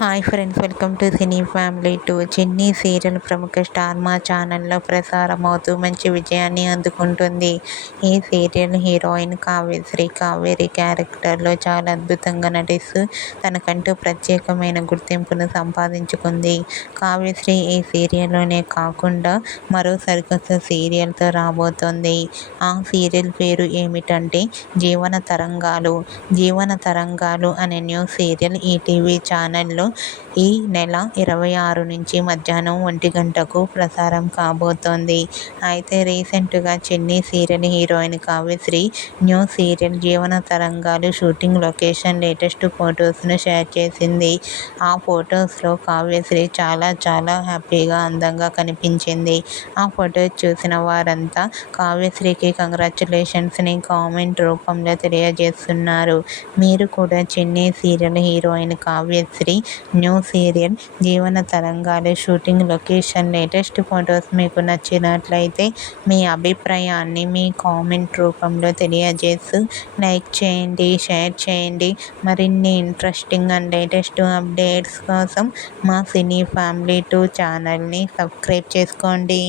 Hi friends, welcome to cine family 2. చిన్ని serial ప్రముఖ star మా ఛానల్లో ప్రసారం అవుతూ మంచి విజయాన్ని అందుకుంటుంది. ఈ సీరియల్ హీరోయిన్ కావ్యశ్రీ కావేరి క్యారెక్టర్లో చాలా అద్భుతంగా నటిస్తూ తనకంటూ ప్రత్యేకమైన గుర్తింపును సంపాదించుకుంది. కావ్యశ్రీ ఈ సీరియల్లోనే కాకుండా మరో సరికొత్త సీరియల్తో రాబోతోంది. ఆ సీరియల్ పేరు ఏమిటంటే జీవన తరంగాలు. జీవన తరంగాలు అనే న్యూ సీరియల్ ఈటీవీ ఛానల్లో ఈ నెల 26 నుంచి మధ్యాహ్నం 1 గంటకు ప్రసారం కాబోతోంది. అయితే రీసెంట్గా చిన్ని serial heroine Kavyasri new serial జీవన తరంగాలు షూటింగ్ లొకేషన్ లేటెస్ట్ ఫొటోస్ను షేర్ చేసింది. ఆ ఫొటోస్లో కావ్యశ్రీ చాలా చాలా హ్యాపీగా అందంగా కనిపించింది. ఆ ఫొటోస్ చూసిన వారంతా కావ్యశ్రీకి కంగ్రాచ్యులేషన్స్ని కామెంట్ రూపంలో తెలియజేస్తున్నారు. మీరు కూడా చిన్ని serial heroine Kavyasri new serial జీవన తరంగాలు షూటింగ్ లొకేషన్ లేటెస్ట్ ఫొటోస్ మీకు నచ్చినట్లయితే మీ అభిప్రాయాన్ని మీ కామెంట్ రూపంలో తెలియజేస్తూ లైక్ చేయండి, షేర్ చేయండి. మరిన్ని ఇంట్రెస్టింగ్ అండ్ లేటెస్ట్ అప్డేట్స్ కోసం మా సినీ ఫ్యామిలీ 2 ఛానల్ని సబ్స్క్రైబ్ చేసుకోండి.